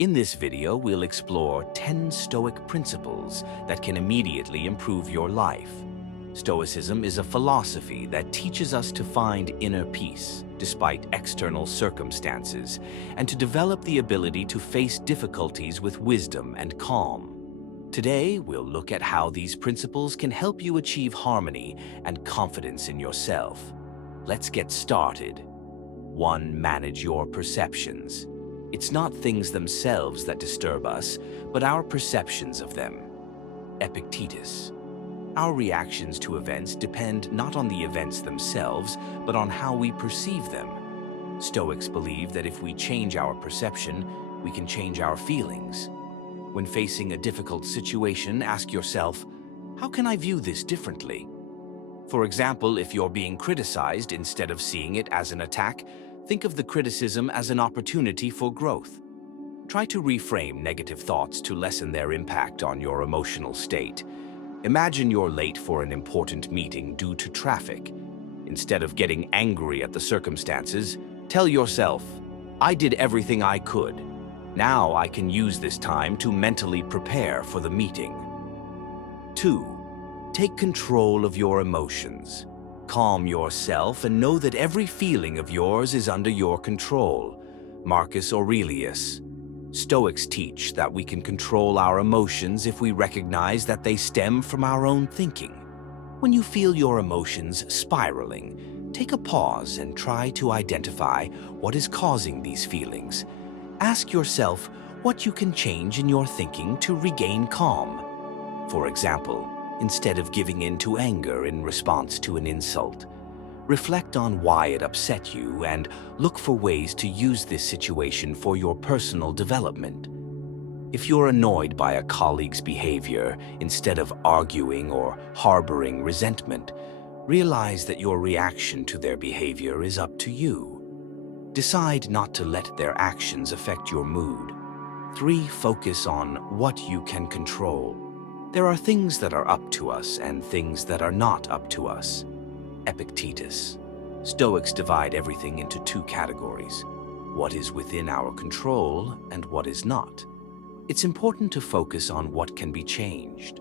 In this video, we'll explore 10 Stoic principles that can immediately improve your life. Stoicism is a philosophy that teaches us to find inner peace despite external circumstances and to develop the ability to face difficulties with wisdom and calm. Today, we'll look at how these principles can help you achieve harmony and confidence in yourself. Let's get started. 1. Manage your perceptions. It's not things themselves that disturb us, but our perceptions of them. Epictetus. Our reactions to events depend not on the events themselves, but on how we perceive them. Stoics believe that if we change our perception, we can change our feelings. When facing a difficult situation, ask yourself, how can I view this differently? For example, if you're being criticized, instead of seeing it as an attack, think of the criticism as an opportunity for growth. Try to reframe negative thoughts to lessen their impact on your emotional state. Imagine you're late for an important meeting due to traffic. Instead of getting angry at the circumstances, tell yourself, I did everything I could. Now I can use this time to mentally prepare for the meeting. 2. Take control of your emotions. Calm yourself and know that every feeling of yours is under your control. Marcus Aurelius. Stoics teach that we can control our emotions if we recognize that they stem from our own thinking. When you feel your emotions spiraling, take a pause and try to identify what is causing these feelings. Ask yourself what you can change in your thinking to regain calm. For example, instead of giving in to anger in response to an insult, reflect on why it upset you and look for ways to use this situation for your personal development. If you're annoyed by a colleague's behavior, instead of arguing or harboring resentment, realize that your reaction to their behavior is up to you. Decide not to let their actions affect your mood. 3. Focus on what you can control. There are things that are up to us and things that are not up to us. Epictetus. Stoics divide everything into 2 categories: what is within our control and what is not. It's important to focus on what can be changed.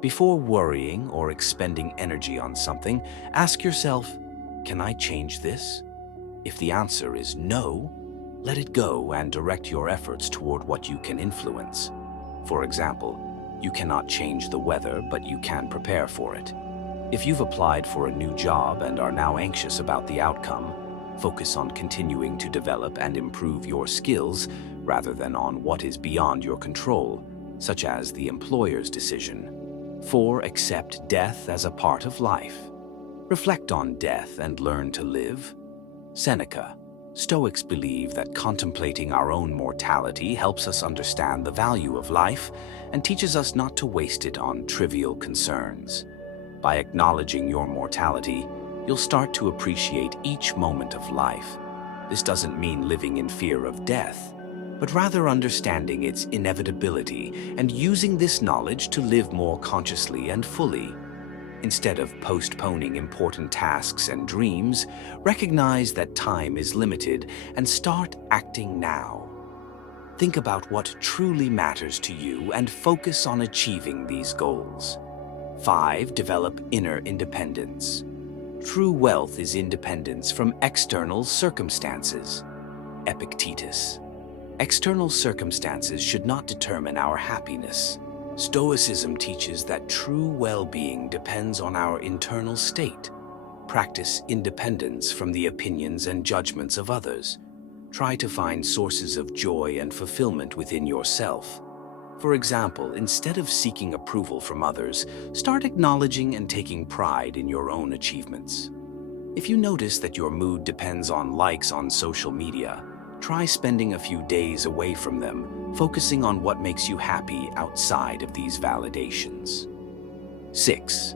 Before worrying or expending energy on something, ask yourself, can I change this? If the answer is no, let it go and direct your efforts toward what you can influence. For example, you cannot change the weather, but you can prepare for it. If you've applied for a new job and are now anxious about the outcome, focus on continuing to develop and improve your skills rather than on what is beyond your control, such as the employer's decision. 4. Accept death as a part of life. Reflect on death and learn to live. Seneca. Stoics believe that contemplating our own mortality helps us understand the value of life and teaches us not to waste it on trivial concerns. By acknowledging your mortality, you'll start to appreciate each moment of life. This doesn't mean living in fear of death, but rather understanding its inevitability and using this knowledge to live more consciously and fully. Instead of postponing important tasks and dreams, recognize that time is limited and start acting now. Think about what truly matters to you and focus on achieving these goals. 5. Develop inner independence. True wealth is independence from external circumstances. Epictetus. External circumstances should not determine our happiness. Stoicism teaches that true well-being depends on our internal state. Practice independence from the opinions and judgments of others. Try to find sources of joy and fulfillment within yourself. For example, instead of seeking approval from others, start acknowledging and taking pride in your own achievements. If you notice that your mood depends on likes on social media, try spending a few days away from them, focusing on what makes you happy outside of these validations. 6.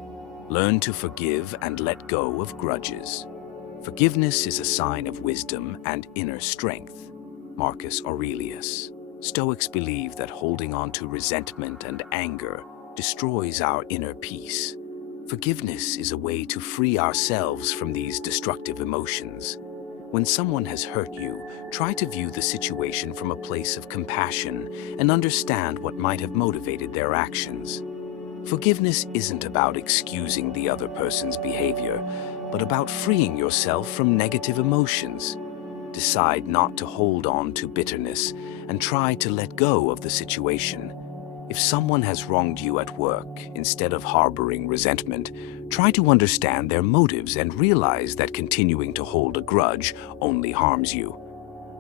Learn to forgive and let go of grudges. Forgiveness is a sign of wisdom and inner strength. Marcus Aurelius. Stoics believe that holding on to resentment and anger destroys our inner peace. Forgiveness is a way to free ourselves from these destructive emotions. When someone has hurt you, try to view the situation from a place of compassion and understand what might have motivated their actions. Forgiveness isn't about excusing the other person's behavior, but about freeing yourself from negative emotions. Decide not to hold on to bitterness and try to let go of the situation. If someone has wronged you at work, instead of harboring resentment, try to understand their motives and realize that continuing to hold a grudge only harms you.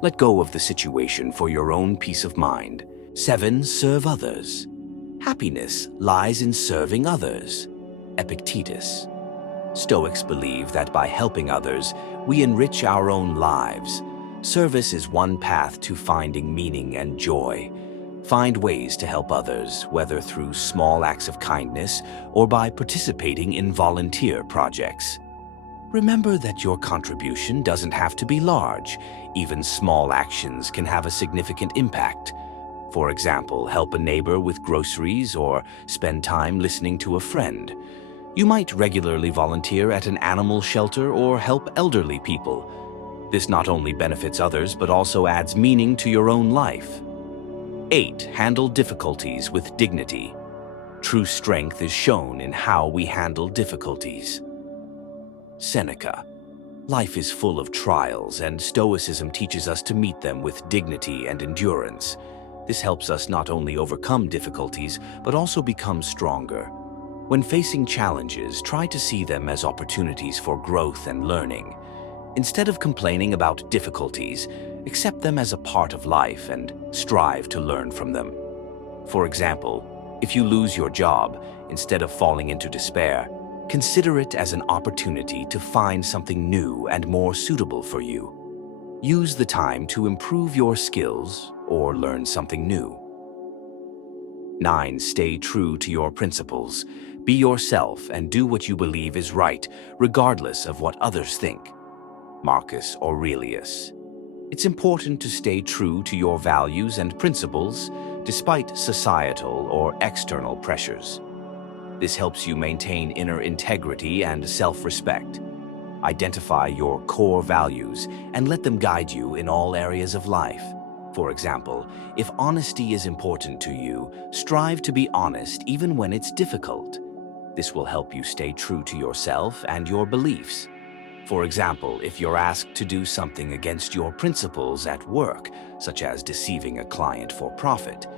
Let go of the situation for your own peace of mind. 7. Serve others. Happiness lies in serving others. Epictetus. Stoics believe that by helping others, we enrich our own lives. Service is one path to finding meaning and joy. Find ways to help others, whether through small acts of kindness or by participating in volunteer projects. Remember that your contribution doesn't have to be large. Even small actions can have a significant impact. For example, help a neighbor with groceries or spend time listening to a friend. You might regularly volunteer at an animal shelter or help elderly people. This not only benefits others, but also adds meaning to your own life. 8. Handle difficulties with dignity. True strength is shown in how we handle difficulties. Seneca. Life is full of trials, and Stoicism teaches us to meet them with dignity and endurance. This helps us not only overcome difficulties, but also become stronger. When facing challenges, try to see them as opportunities for growth and learning. Instead of complaining about difficulties, accept them as a part of life and strive to learn from them. For example, if you lose your job, instead of falling into despair, consider it as an opportunity to find something new and more suitable for you. Use the time to improve your skills or learn something new. 9. Stay true to your principles. Be yourself and do what you believe is right, regardless of what others think. Marcus Aurelius. It's important to stay true to your values and principles, despite societal or external pressures. This helps you maintain inner integrity and self-respect. Identify your core values and let them guide you in all areas of life. For example, if honesty is important to you, strive to be honest even when it's difficult. This will help you stay true to yourself and your beliefs. For example, if you're asked to do something against your principles at work, such as deceiving a client for profit,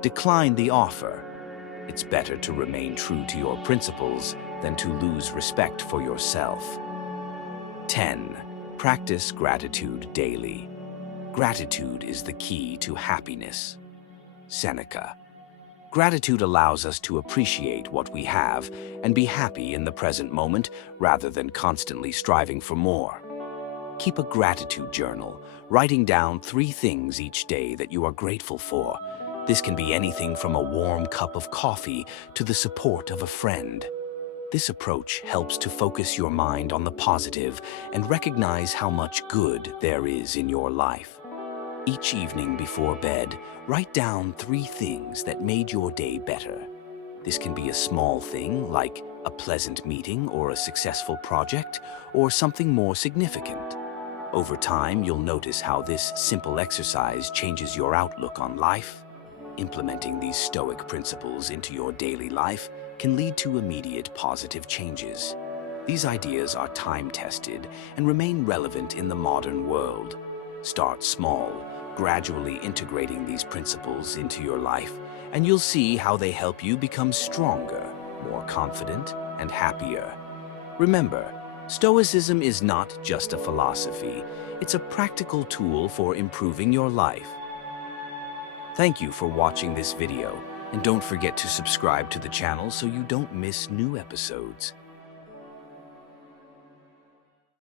decline the offer. It's better to remain true to your principles than to lose respect for yourself. 10. Practice gratitude daily. Gratitude is the key to happiness. Seneca. Gratitude allows us to appreciate what we have and be happy in the present moment rather than constantly striving for more. Keep a gratitude journal, writing down 3 things each day that you are grateful for. This can be anything from a warm cup of coffee to the support of a friend. This approach helps to focus your mind on the positive and recognize how much good there is in your life. Each evening before bed, write down 3 things that made your day better. This can be a small thing like a pleasant meeting or a successful project, or something more significant. Over time, you'll notice how this simple exercise changes your outlook on life. Implementing these Stoic principles into your daily life can lead to immediate positive changes. These ideas are time-tested and remain relevant in the modern world. Start small, gradually integrating these principles into your life, and you'll see how they help you become stronger, more confident, and happier. Remember, Stoicism is not just a philosophy, it's a practical tool for improving your life. Thank you for watching this video, and don't forget to subscribe to the channel so you don't miss new episodes.